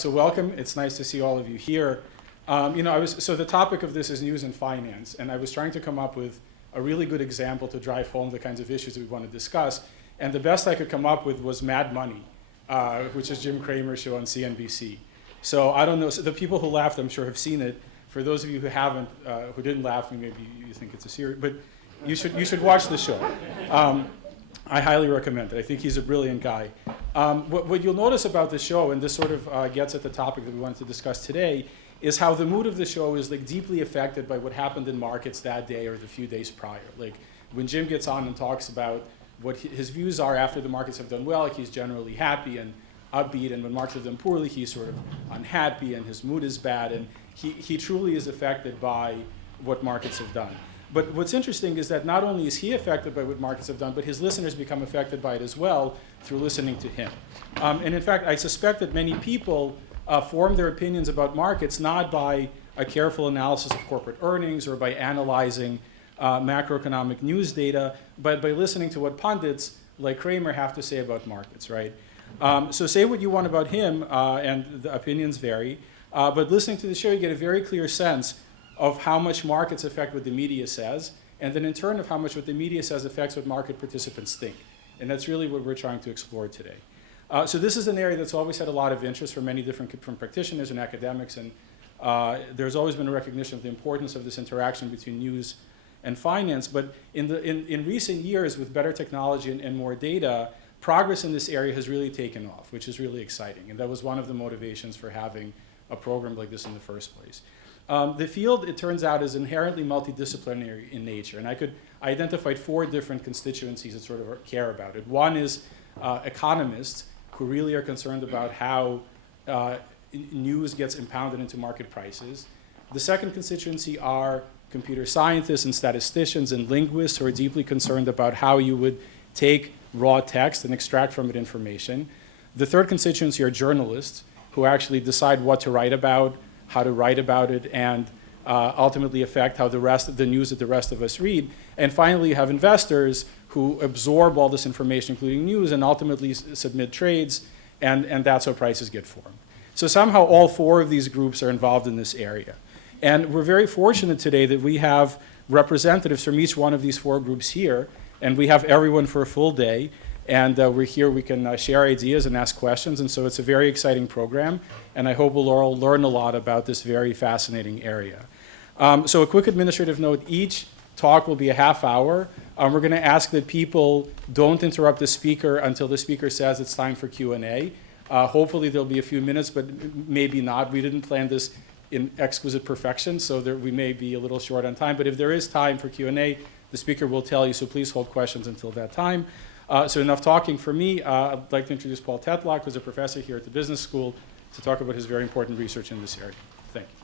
So welcome. It's nice to see all of you here. So the topic of this is news and finance, and I was trying to come up with a really good example to drive home the kinds of issues we want to discuss. And the best I could come up with was Mad Money, which is Jim Cramer's show on CNBC. So I don't know. So the people who laughed, I'm sure, have seen it. For those of you who haven't, who didn't laugh, maybe you think it's a serious, but you should watch the show. I highly recommend it. I think he's a brilliant guy. What you'll notice about the show, and this sort of gets at the topic that we wanted to discuss today, is how the mood of the show is like deeply affected by what happened in markets that day or the few days prior. Like when Jim gets on and talks about what his views are after the markets have done well, he's generally happy and upbeat, and when markets have done poorly, he's sort of unhappy and his mood is bad, and he truly is affected by what markets have done. But what's interesting is that not only is he affected by what markets have done, but his listeners become affected by it as well through listening to him. And in fact, I suspect that many people form their opinions about markets not by a careful analysis of corporate earnings or by analyzing macroeconomic news data, but by listening to what pundits like Cramer have to say about markets, right? So say what you want about him, and the opinions vary, but listening to the show, you get a very clear sense of how much markets affect what the media says, and then in turn of how much what the media says affects what market participants think. And that's really what we're trying to explore today. So this is an area that's always had a lot of interest from many different from practitioners and academics, and there's always been a recognition of the importance of this interaction between news and finance. But in recent years, with better technology and more data, progress in this area has really taken off, which is really exciting. And that was one of the motivations for having a program like this in the first place. The field, it turns out, is inherently multidisciplinary in nature, and I identified 4 different constituencies that sort of care about it. One is economists, who really are concerned about how news gets impounded into market prices. The second constituency are computer scientists and statisticians and linguists who are deeply concerned about how you would take raw text and extract from it information. The third constituency are journalists, who actually decide what to write about, how to write about it, and ultimately affect how the news that the rest of us read. And finally, you have investors who absorb all this information, including news, and ultimately submit trades, and that's how prices get formed. So somehow all 4 of these groups are involved in this area. And we're very fortunate today that we have representatives from each one of these 4 groups here, and we have everyone for a full day. And we're here, we can share ideas and ask questions, and so it's a very exciting program, and I hope we'll all learn a lot about this very fascinating area. So a quick administrative note, each talk will be a half hour. We're going to ask that people don't interrupt the speaker until the speaker says it's time for Q&A. Hopefully there'll be a few minutes, but maybe not. We didn't plan this in exquisite perfection, so we may be a little short on time, but if there is time for Q&A, the speaker will tell you, so please hold questions until that time. So enough talking for me. I'd like to introduce Paul Tetlock, who's a professor here at the business school, to talk about his very important research in this area. Thank you.